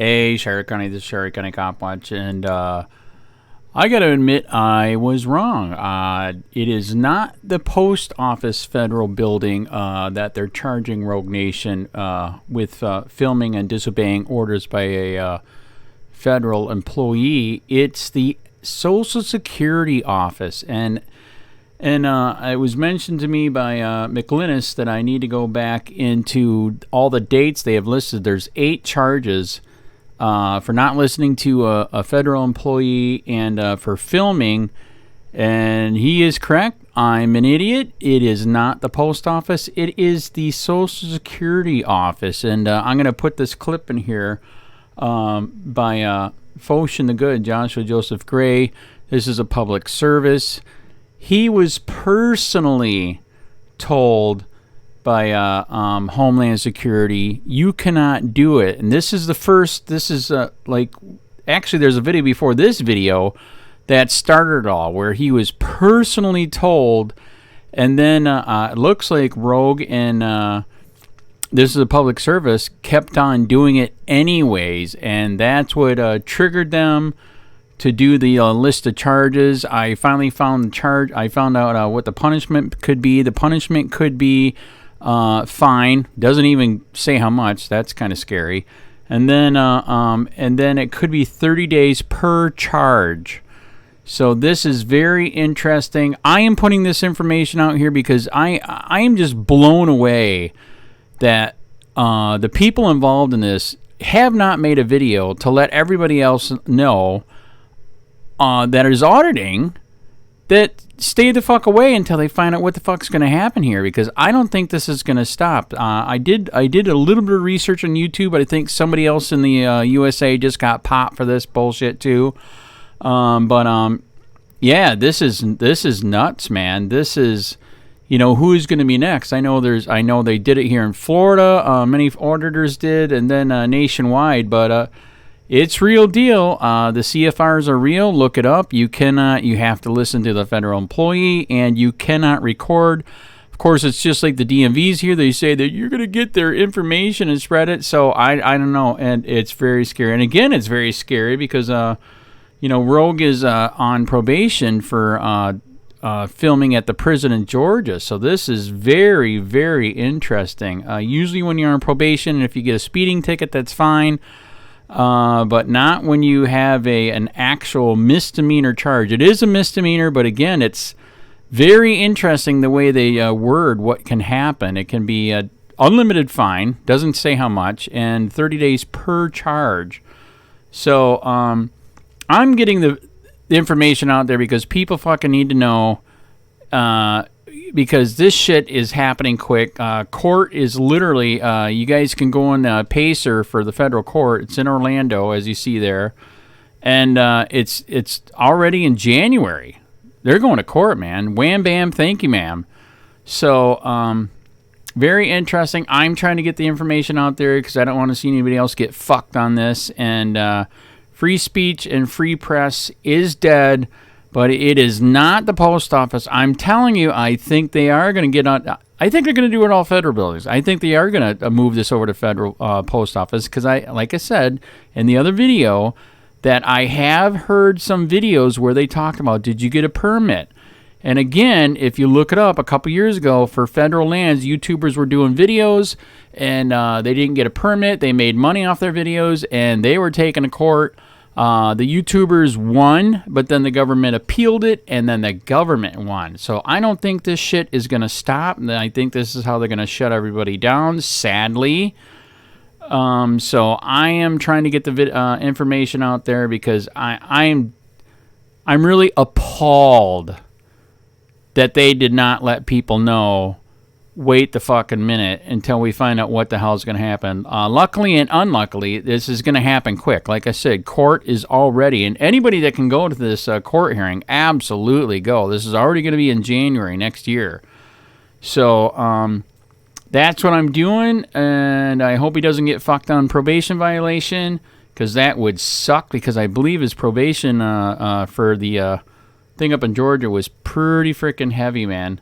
Hey, Sheriff County, this is Sheriff County Cop Watch, and I got to admit I was wrong. It is not the post office federal building that they're charging Rogue Nation with filming and disobeying orders by a federal employee. It's the Social Security office, and it was mentioned to me by McLinnis that I need to go back into all the dates they have listed. There's 8 charges for not listening to a federal employee and for filming. And he is correct. I'm an idiot. It is not the post office. It is the Social Security office. And I'm going to put this clip in here by Foch and the Good, Joshua Joseph Gray. This is a public service. He was personally told by Homeland Security, you cannot do it. And this is the first, actually there's a video before this video that started it all, where he was personally told, and then it looks like Rogue and this is a public service, kept on doing it anyways, and that's what triggered them to do the list of charges. I finally found the charge. I found out what the punishment could be. The punishment could be fine. Doesn't even say how much. That's kind of scary. And then it could be 30 days per charge. So this is very interesting. I am putting this information out here because I am just blown away that the people involved in this have not made a video to let everybody else know that is auditing that stay the fuck away until they find out what the fuck's going to happen here, because I don't think this is going to stop. I did a little bit of research on YouTube, but I think somebody else in the USA just got popped for this bullshit too. Yeah, this is nuts, man. This is, who's going to be next? I know they did it here in Florida. Many auditors did, and then nationwide, but it's real deal. The CFRs are real. Look it up. You have to listen to the federal employee, and you cannot record. Of course, it's just like the DMVs here. They say that you're going to get their information and spread it. So I don't know, and it's very scary. And again, it's very scary because Rogue is on probation for filming at the prison in Georgia. So this is very, very interesting. Usually when you're on probation, and if you get a speeding ticket, that's fine. But not when you have an actual misdemeanor charge. It is a misdemeanor, but again, it's very interesting the way they word what can happen. It can be an unlimited fine, doesn't say how much, and 30 days per charge. So I'm getting the information out there because people fucking need to know, because this shit is happening quick. Court is literally, you guys can go on Pacer for the federal court. It's in Orlando, as you see there. And it's already in January. They're going to court, man. Wham, bam, thank you, ma'am. So, very interesting. I'm trying to get the information out there because I don't want to see anybody else get fucked on this. And free speech and free press is dead. But it is not the post office. I'm telling you, I think they are going to get on. I think they're going to do it all federal buildings. I think they are going to move this over to federal post office because like I said in the other video, that I have heard some videos where they talked about, did you get a permit? And again, if you look it up, a couple years ago for federal lands, YouTubers were doing videos and they didn't get a permit. They made money off their videos and they were taken to court. The YouTubers won, but then the government appealed it, and then the government won. So I don't think this shit is going to stop. I think this is how they're going to shut everybody down, sadly. So I am trying to get the information out there because I'm really appalled that they did not let people know. Wait the fucking minute until we find out what the hell is going to happen. Luckily and unluckily, this is going to happen quick. Like I said, court is already, and anybody that can go to this court hearing, absolutely go. This is already going to be in January next year. So that's what I'm doing, and I hope he doesn't get fucked on probation violation, because that would suck, because I believe his probation for the thing up in Georgia was pretty freaking heavy, man.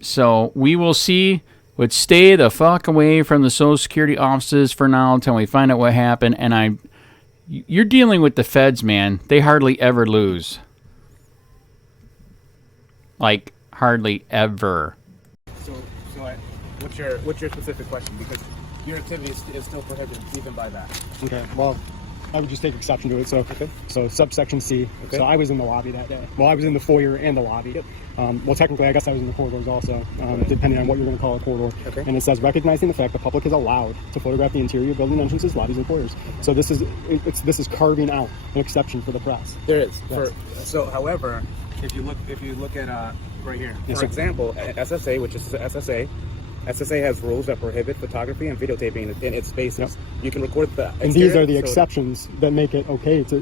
So we will see would stay the fuck away from the Social Security offices for now until we find out what happened. And you're dealing with the feds, man. They hardly ever lose. Like, hardly ever. So what's your specific question? Because your activity is still prohibited even by that. Okay, well, I would just take exception to it. So, okay. So subsection C. Okay. So I was in the lobby that day. Well, I was in the foyer and the lobby. Yep. Well, technically, I guess I was in the corridors also, depending on what you're going to call a corridor. Okay. And it says, recognizing the fact the public is allowed to photograph the interior building entrances, lobbies, and foyers. So this is carving out an exception for the press. There is. Yes. However, if you look at right here, Yes, for sir. example, SSA, which is SSA. SSA has rules that prohibit photography and videotaping in its spaces. Yep. You can record the And these are the so- exceptions that make it okay to.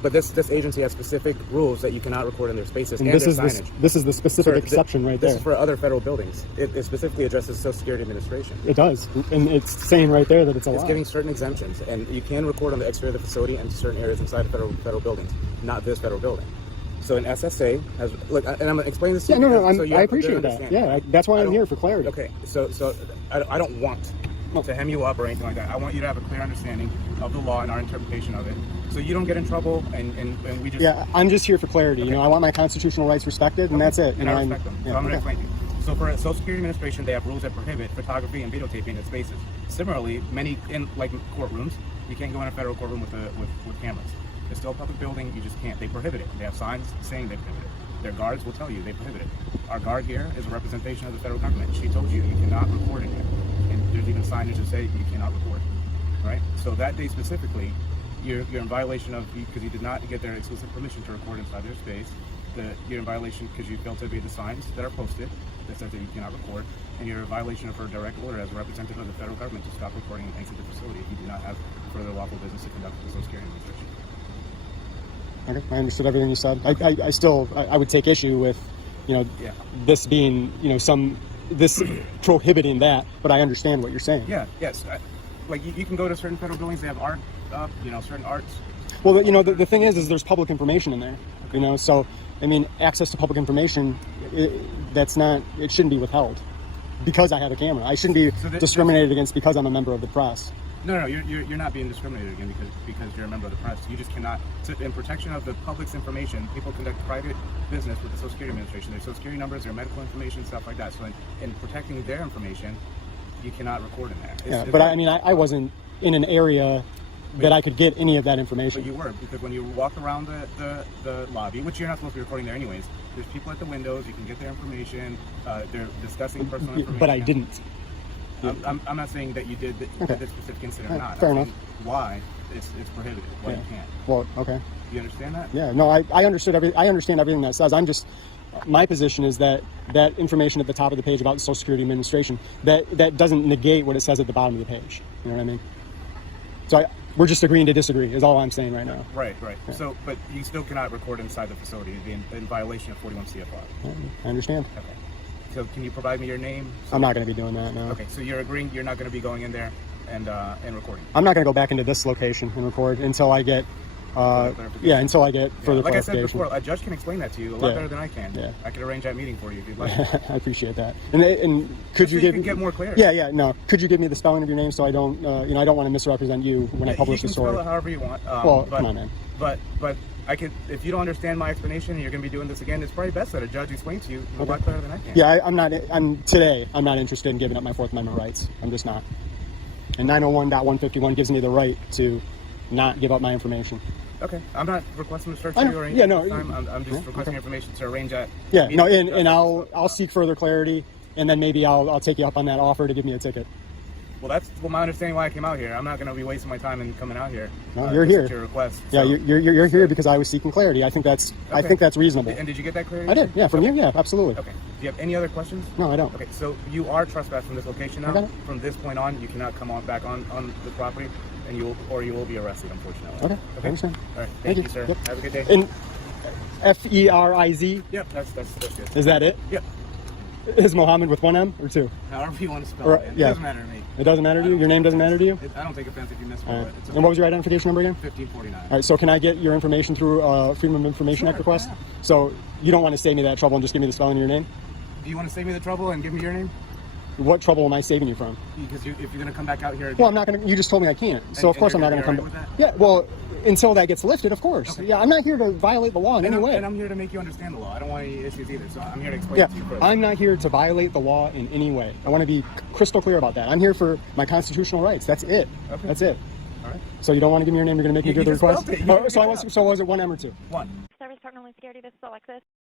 But this agency has specific rules that you cannot record in their spaces And and this their is signage. this is the specific Sir, exception right This there. is for other federal buildings. It specifically addresses Social Security Administration. It does, and it's saying right there that it's allowed. It's giving certain exemptions, and you can record on the exterior of the facility and certain areas inside the federal buildings, not this federal building. So an SSA has look, and I'm explaining this to Yeah, you. no, so you I have to appreciate that. understand. Yeah, that's why I'm here for clarity. Okay, so I don't want to hem you up or anything like that. I want you to have a clear understanding of the law and our interpretation of it, so you don't get in trouble and we just. Yeah, I'm just here for clarity. Okay. You know, I want my constitutional rights respected, and that's it. And I respect them. Yeah, So I'm going to okay. explain to you. So for Social Security Administration, they have rules that prohibit photography and videotaping in spaces. Similarly, many in like courtrooms, you can't go in a federal courtroom with cameras. It's still a public building. You just can't. They prohibit it. They have signs saying they prohibit it. Their guards will tell you they prohibit it. Our guard here is a representation of the federal government. She told you cannot record in here. And there's even signage that say you cannot record. Right? So that day specifically, you're in violation of, because you did not get their exclusive permission to record inside their space. You're in violation because you failed to obey the signs that are posted that says that you cannot record. And you're in violation of her direct order as a representative of the federal government to stop recording and exit the facility if you do not have further lawful business to conduct with the Social Security Administration. Okay, I understood everything you said. I still would take issue with, Yeah. this being, this prohibiting that, but I understand what you're saying. Yeah, yes. Like you can go to certain federal buildings, they have art up, certain arts. Well, the thing is there's public information in there, so, I mean, access to public information, it shouldn't be withheld because I have a camera. I shouldn't be discriminated against because I'm a member of the press. No, you're not being discriminated against because you're a member of the press. You just cannot, in protection of the public's information, people conduct private business with the Social Security Administration. Their Social Security numbers, their medical information, stuff like that. So in protecting their information, you cannot record in there. I wasn't in an area that I could get any of that information. But you were, because when you walk around the lobby, which you're not supposed to be recording there anyways, there's people at the windows, you can get their information, they're discussing personal information. But I didn't. I'm not saying that you did this specific incident or not. Fair enough. Why it's prohibited, why you can't. Well, okay. You understand that? Yeah, no, I understand everything that says. My position is that information at the top of the page about the Social Security Administration, that doesn't negate what it says at the bottom of the page. You know what I mean? So we're just agreeing to disagree is all I'm saying right now. Right. Yeah. So, but you still cannot record inside the facility. It'd be in violation of 41 CFR. Yeah, I understand. Okay. So can you provide me your name? I'm not going to be doing that, no. Okay, so you're agreeing you're not going to be going in there and recording? I'm not going to go back into this location and record until I get further clarification. Like I said before, a judge can explain that to you a lot Yeah. better than I can. Yeah. I could arrange that meeting for you if you'd like. I appreciate that. And could you get more clarity? No. Could you give me the spelling of your name so I don't, I don't want to misrepresent you when I publish the story. You can spell it however you want. Come on, man. But I could, if you don't understand my explanation and you're going to be doing this again, it's probably best that a judge explain to you a lot better than I can. Yeah, I'm not interested in giving up my Fourth Amendment rights. I'm just not. And 901.151 gives me the right to not give up my information. Okay, I'm not requesting to search you or anything. Yeah, no. This time. I'm just requesting information to arrange that. Yeah, no, and I'll seek further clarity, and then maybe I'll take you up on that offer to give me a ticket. Well, that's my understanding why I came out here. I'm not going to be wasting my time and coming out here. No, you're here. Your request. Yeah, so, you're here because I was seeking clarity. I think that's reasonable. And did you get that clarity? I did. Yeah, from you. Yeah, absolutely. Okay. Do you have any other questions? No, I don't. Okay, so you are trespassed from this location now. Okay. From this point on, you cannot come back on the property, and you will be arrested, unfortunately. Okay. I understand. All right. Thank you, sir. Yep. Have a good day. And Feriz. Yep. That's good. Is that it? Yep. Is Mohammed with one M or two? However you want to spell Or, it. It yeah. doesn't matter to me. It doesn't matter to you? Your name doesn't matter to you? I don't take offense if you misspell All right. it. It's And what was your identification number again? 1549. All right, so can I get your information through Freedom of Information Act request? Yeah. So you don't want to save me that trouble and just give me the spelling of your name? Do you want to save me the trouble and give me your name? What trouble am I saving you from? Because if you're going to come back out here again, Well, I'm not going to. You just told me I can't, so of course I'm not going to come you're back. alright with Yeah, well, until that gets lifted, of course. Okay. Yeah, I'm not here to violate the law in any way. And I'm here to make you understand the law. I don't want any issues either, so I'm here to explain Yeah, it to you further. I'm not here to violate the law in any way. I want to be crystal clear about that. I'm here for my constitutional rights. That's it. Okay. That's it. All right. So you don't want to give me your name? You're going to make me do You the just request? spelled it. You So was it 1 M or 2? One. Service Partner Security, this is Alexis.